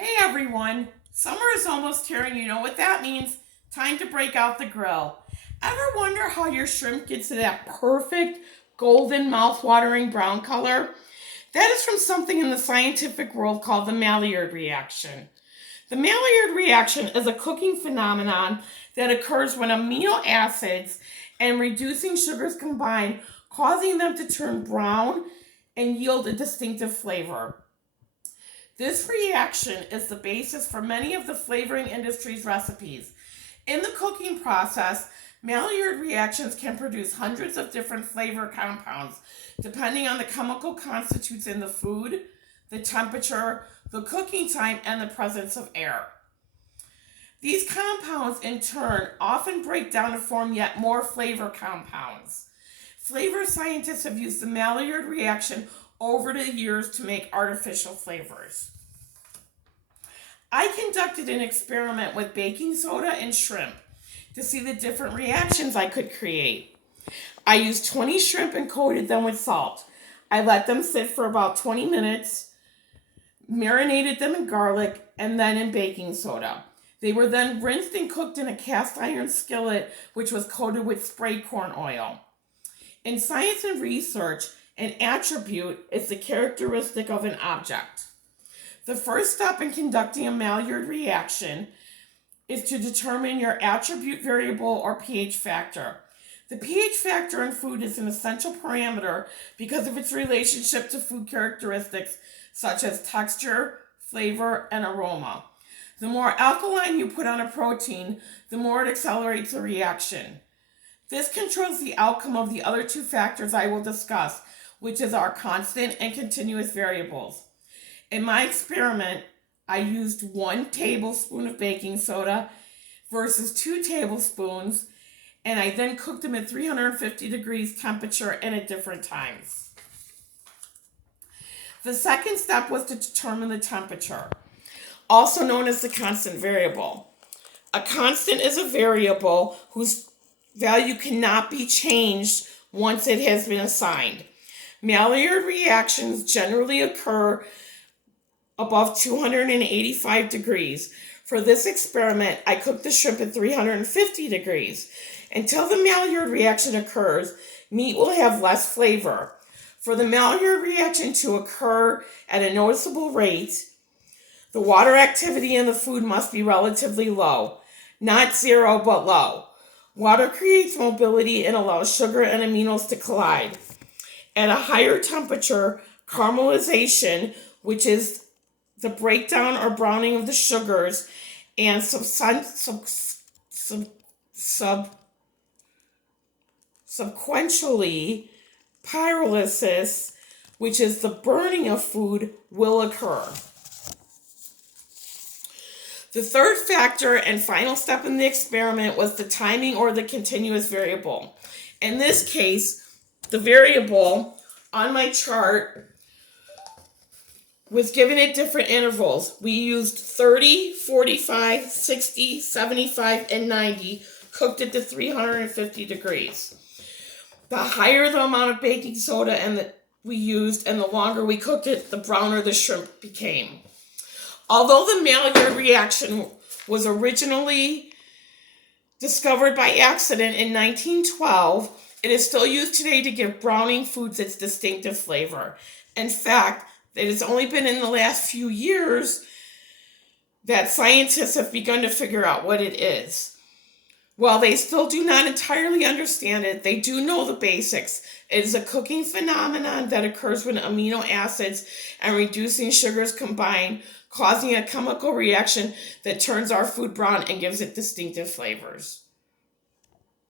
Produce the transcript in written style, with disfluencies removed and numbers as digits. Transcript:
Hey everyone, summer is almost here and you know what that means? Time to break out the grill. Ever wonder how your shrimp gets to that perfect golden mouth-watering brown color? That is from something in the scientific world called the Malliard reaction. The Malliard reaction is a cooking phenomenon that occurs when amino acids and reducing sugars combine, causing them to turn brown and yield a distinctive flavor. This reaction is the basis for many of the flavoring industry's recipes. In the cooking process, Maillard reactions can produce hundreds of different flavor compounds depending on the chemical constituents in the food, the temperature, the cooking time, and the presence of air. These compounds, in turn, often break down to form yet more flavor compounds. Flavor scientists have used the Maillard reaction over the years to make artificial flavors. I conducted an experiment with baking soda and shrimp to see the different reactions I could create. I used 20 shrimp and coated them with salt. I let them sit for about 20 minutes, marinated them in garlic, and then in baking soda. They were then rinsed and cooked in a cast iron skillet, which was coated with spray corn oil. In science and research, an attribute is the characteristic of an object. The first step in conducting a Maillard reaction is to determine your attribute variable or pH factor. The pH factor in food is an essential parameter because of its relationship to food characteristics such as texture, flavor, and aroma. The more alkaline you put on a protein, the more it accelerates a reaction. This controls the outcome of the other two factors I will discuss, which is our constant and continuous variables. In my experiment, I used 1 tablespoon of baking soda versus 2 tablespoons, and I then cooked them at 350 degrees temperature and at different times. The second step was to determine the temperature, also known as the constant variable. A constant is a variable whose value cannot be changed once it has been assigned. Maillard reactions generally occur above 285 degrees. For this experiment, I cooked the shrimp at 350 degrees. Until the Maillard reaction occurs, meat will have less flavor. For the Maillard reaction to occur at a noticeable rate, the water activity in the food must be relatively low. Not zero, but low. Water creates mobility and allows sugar and aminos to collide. At a higher temperature, caramelization, which is the breakdown or browning of the sugars, and subsequently pyrolysis, which is the burning of food, will occur. The third factor and final step in the experiment was the timing or the continuous variable. In this case, the variable on my chart was given at different intervals. We used 30, 45, 60, 75, and 90, cooked it to 350 degrees. The higher the amount of baking soda we used and the longer we cooked it, the browner the shrimp became. Although the Maillard reaction was originally discovered by accident in 1912, it is still used today to give browning foods its distinctive flavor. In fact, it has only been in the last few years that scientists have begun to figure out what it is. While they still do not entirely understand it, they do know the basics. It is a cooking phenomenon that occurs when amino acids and reducing sugars combine, causing a chemical reaction that turns our food brown and gives it distinctive flavors.